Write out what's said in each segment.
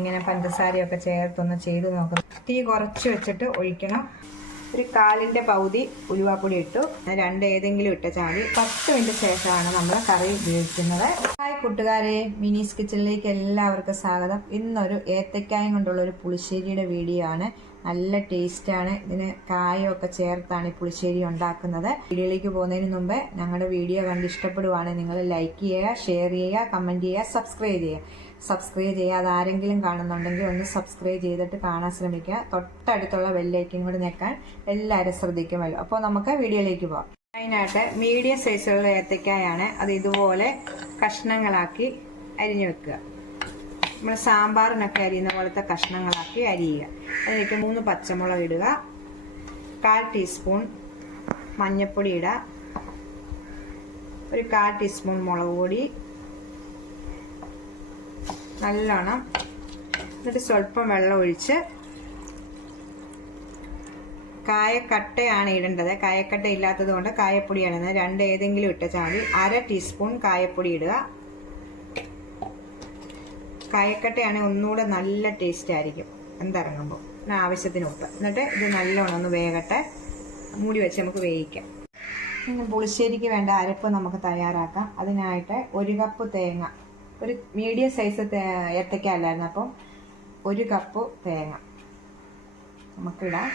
നിങ്ങളിങ്ങനെ പഞ്ചസാരയൊക്കെ ചേർത്തൊന്ന് ചെയ്ത് നോക്കണം തീ കുറച്ച് വെച്ചിട്ട് ഒഴിക്കണം. ഒരു കാലിന്റെ പകുതി ഉലുവാപ്പൊടി ഇട്ടു. രണ്ട് ഏതെങ്കിലും ഇട്ട ചാടി പത്ത് മിനിറ്റ് ശേഷമാണ് നമ്മൾ കറി ഉപയോഗിക്കുന്നത്. ഹായ് കൂട്ടുകാരെ മിനീസ് കിച്ചണിലേക്ക് എല്ലാവർക്കും സ്വാഗതം. ഇന്നൊരു ഏത്തക്കായം കൊണ്ടുള്ള ഒരു പുളിശ്ശേരിയുടെ വീഡിയോ ആണ്. നല്ല ടേസ്റ്റാണ് ഇതിന് കായമൊക്കെ ചേർത്താണ് ഈ പുളിശ്ശേരി ഉണ്ടാക്കുന്നത്. വീഡിയോയിലേക്ക് പോകുന്നതിന് മുമ്പേ ഞങ്ങളുടെ വീഡിയോ കണ്ട് ഇഷ്ടപ്പെടുവാണെങ്കിൽ നിങ്ങൾ ലൈക്ക് ചെയ്യുക ഷെയർ ചെയ്യുക കമന്റ് ചെയ്യുക സബ്സ്ക്രൈബ് ചെയ്യുക. സബ്സ്ക്രൈബ് ചെയ്യാതെ ആരെങ്കിലും കാണുന്നുണ്ടെങ്കിൽ ഒന്ന് സബ്സ്ക്രൈബ് ചെയ്തിട്ട് കാണാൻ ശ്രമിക്കുക. തൊട്ടടുത്തുള്ള ബെല്ലൈക്കും കൂടി ഞെക്കാൻ എല്ലാവരും ശ്രദ്ധിക്കുമല്ലോ. അപ്പോൾ നമുക്ക് വീഡിയോയിലേക്ക് പോകാം അതിനായിട്ട് മീഡിയം സൈസിലുള്ള ഏത്തക്കായാണ് അത് ഇതുപോലെ കഷ്ണങ്ങളാക്കി അരിഞ്ഞു വെക്കുക. നമ്മൾ സാമ്പാറിനൊക്കെ അരിയുന്ന പോലത്തെ കഷ്ണങ്ങളാക്കി അരിയുക. അതിലേക്ക് മൂന്ന് പച്ചമുളക് ഇടുക. കാൽ ടീസ്പൂൺ മഞ്ഞൾപ്പൊടി ഇടുക. ഒരു കാൽ ടീസ്പൂൺ മുളക് പൊടി. നല്ലോണം എന്നിട്ട് സ്വല്പം വെള്ളം ഒഴിച്ച് കായക്കട്ടയാണ് ഇടേണ്ടത്. കായക്കട്ട ഇല്ലാത്തത് കൊണ്ട് കായപ്പൊടിയാണ് ഇടുന്നത്. രണ്ട് ഏതെങ്കിലും ഇട്ട ചാടി അര ടീസ്പൂൺ കായപ്പൊടി ഇടുക. കായക്കട്ടയാണെങ്കിൽ ഒന്നുകൂടെ നല്ല ടേസ്റ്റ് ആയിരിക്കും. എന്തിറങ്ങുമ്പോൾ ആവശ്യത്തിന് ഉപ്പ്. എന്നിട്ട് ഇത് നല്ലോണം ഒന്ന് വേകട്ടെ. മൂടി വെച്ച് നമുക്ക് വേവിക്കാം. പിന്നെ പുളിശ്ശേരിക്ക് വേണ്ട അരപ്പ് നമുക്ക് തയ്യാറാക്കാം. അതിനായിട്ട് ഒരു കപ്പ് തേങ്ങ ഒരു മീഡിയം സൈസ് ഏത്തക്ക അല്ലായിരുന്നു അപ്പം ഒരു കപ്പ് തേങ്ങ. നമുക്കിടാം.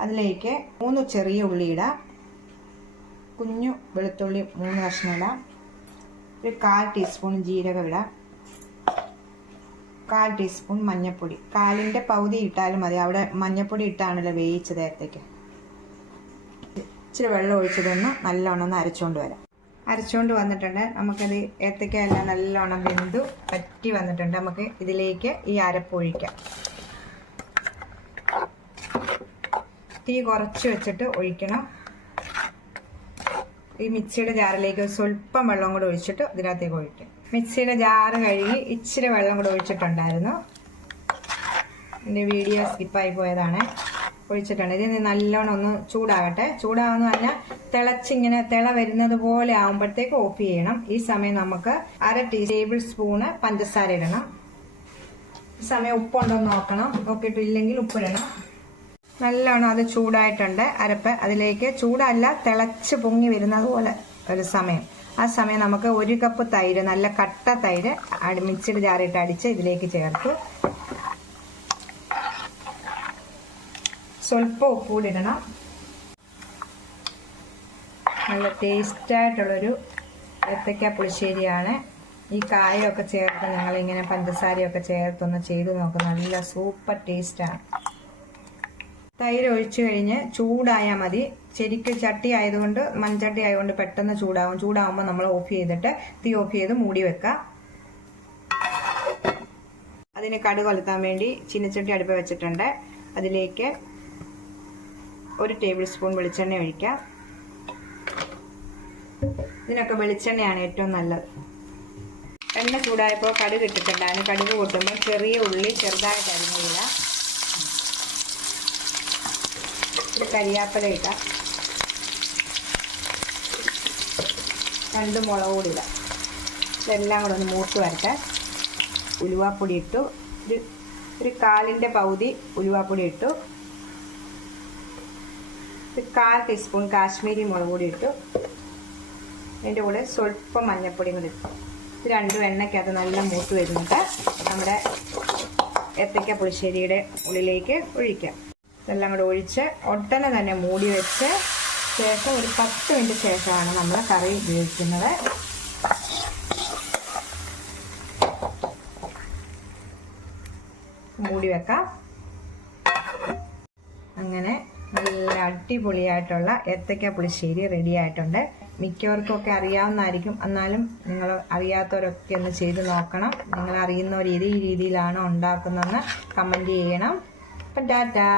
അതിലേക്ക് മൂന്ന് ചെറിയ ഉള്ളി ഇടാം. കുഞ്ഞു വെളുത്തുള്ളി മൂന്ന് കഷ്ണം ഇടാം. ഒരു കാൽ ടീസ്പൂൺ ജീരകം ഇടാം. കാൽ ടീസ്പൂൺ മഞ്ഞൾപ്പൊടി കാലിന്റെ പകുതി ഇട്ടാലും മതി. അവിടെ മഞ്ഞൾപ്പൊടി ഇട്ടാണല്ലോ വേവിച്ചത് ഏത്തയ്ക്ക്. ഇച്ചിരി വെള്ളം ഒഴിച്ചതൊന്ന് നല്ലോണം ഒന്ന് അരച്ചുകൊണ്ട് വരാം. അരച്ചുകൊണ്ട് വന്നിട്ടുണ്ട്. നമുക്കത് ഏത്തക്ക എല്ലാം നല്ലോണം വെന്തു പറ്റി വന്നിട്ടുണ്ട്. നമുക്ക് ഇതിലേക്ക് ഈ അരപ്പ് ഒഴിക്കാം. തീ കുറച്ച് വെച്ചിട്ട് ഒഴിക്കണം. ഈ മിക്സിയുടെ ജാറിലേക്ക് സ്വല്പം വെള്ളം കൂടെ ഒഴിച്ചിട്ട് ഇതിനകത്തേക്ക് ഒഴിക്കും. മിക്സിയുടെ ജാറ് കഴുകി ഇച്ചിരി വെള്ളം കൂടെ ഒഴിച്ചിട്ടുണ്ടായിരുന്നു. എന്റെ വീഡിയോ സ്കിപ്പായി പോയതാണ്. ഒഴിച്ചിട്ടുണ്ട്. ഇത് നല്ലോണം ഒന്ന് ചൂടാകട്ടെ പറഞ്ഞാൽ തിളച്ചിങ്ങനെ തിള വരുന്നത് പോലെ ആകുമ്പോഴത്തേക്ക് ഓഫ് ചെയ്യണം. ഈ സമയം നമുക്ക് അര ടീ ടേബിൾ സ്പൂണ് പഞ്ചസാര ഇടണം. ഈ സമയം ഉപ്പുണ്ടോ നോക്കണം. നോക്കിയിട്ടില്ലെങ്കിൽ ഉപ്പിടണം നല്ലോണം അത് ചൂടായിട്ടുണ്ട്. അരപ്പ് അതിലേക്ക് ചൂടല്ല തിളച്ച് പൊങ്ങി വരുന്നത് പോലെ ഒരു സമയം. ആ സമയം നമുക്ക് ഒരു കപ്പ് തൈര് നല്ല കട്ട തൈര് മിക്സിഡ് ജാറിട്ട് അടിച്ച് ഇതിലേക്ക് ചേർത്തു. സ്വല്പം ഉപ്പൂടിടണം നല്ല ടേസ്റ്റായിട്ടുള്ളൊരു ഏത്തക്ക പുളിശ്ശേരിയാണ്. ഈ കായൊക്കെ ചേർത്ത് ഞങ്ങളിങ്ങനെ പഞ്ചസാരയൊക്കെ ചേർത്തൊന്ന് ചെയ്ത് നോക്കും നല്ല സൂപ്പർ ടേസ്റ്റാണ് തൈര് ഒഴിച്ചു കഴിഞ്ഞ് ചൂടായാൽ മതി. ശരിക്കും ചട്ടി ആയതുകൊണ്ട് മൺചട്ടി ആയതുകൊണ്ട് പെട്ടെന്ന് ചൂടാവും. ചൂടാവുമ്പോൾ നമ്മൾ ഓഫ് ചെയ്തിട്ട് തീ ഓഫ് ചെയ്ത് മൂടി വെക്കാം. അതിന് കടുക് കൊളുത്താൻ വേണ്ടി ചീനച്ചട്ടി അടുപ്പ് വെച്ചിട്ടുണ്ട്. അതിലേക്ക് ഒരു ടേബിൾ സ്പൂൺ വെളിച്ചെണ്ണ ഒഴിക്കാം ഇതിനൊക്കെ വെളിച്ചെണ്ണയാണ് ഏറ്റവും നല്ലത്. എണ്ണ ചൂടായപ്പോൾ കടുക് ഇട്ടിട്ടുണ്ടായിരുന്നു. കടുക് കൂട്ടുമ്പോൾ ചെറിയ ഉള്ളി ചെറുതായിട്ട് അരിഞ്ഞില്ല ഒരു കരിയാപ്പല ഇടാം രണ്ട് മുളക് പൊടി ഇടാം ഇതെല്ലാം കൂടെ ഒന്ന് മൂത്ത് വരട്ടെ. ഉലുവാപ്പൊടി ഇട്ടു. ഒരു ഒരു കാലിന്റെ പകുതി ഉലുവാപ്പൊടി ഇട്ടു. കാൽ ടീസ്പൂൺ കാശ്മീരി മുളക് പൊടി ഇട്ടു. അതിന്റെ കൂടെ സ്വല്പം മഞ്ഞൾപ്പൊടി കൂടി ഇട്ടു. ഇത് രണ്ടും എണ്ണയ്ക്കകത്ത് നല്ല മൂത്ത് വരുന്നുണ്ട്. നമ്മുടെ ഏത്തയ്ക്ക പുളിശ്ശേരിയുടെ ഉള്ളിലേക്ക് ഒഴിക്കാം. ഇതെല്ലാം കൂടെ ഒഴിച്ച് ഒട്ടനെ തന്നെ മൂടി വെച്ച് ശേഷം ഒരു പത്ത് മിനിറ്റ് ശേഷമാണ് നമ്മൾ കറി ഉപയോഗിക്കുന്നത്. മൂടി വെക്കാം. അടിപൊളിയായിട്ടുള്ള ഏത്തക്ക പുളിശ്ശേരി റെഡി ആയിട്ടുണ്ട്. മിക്കവർക്കും ഒക്കെ അറിയാവുന്നതായിരിക്കും. എന്നാലും നിങ്ങൾ അറിയാത്തവരൊക്കെ ഒന്ന് ചെയ്ത് നോക്കണം. നിങ്ങൾ അറിയുന്നവർ ഏത് രീതിയിലാണ് രീതിയിലാണോ ഉണ്ടാക്കുന്നതെന്ന് കമന്റ് ചെയ്യണം. അപ്പം ടാറ്റാ.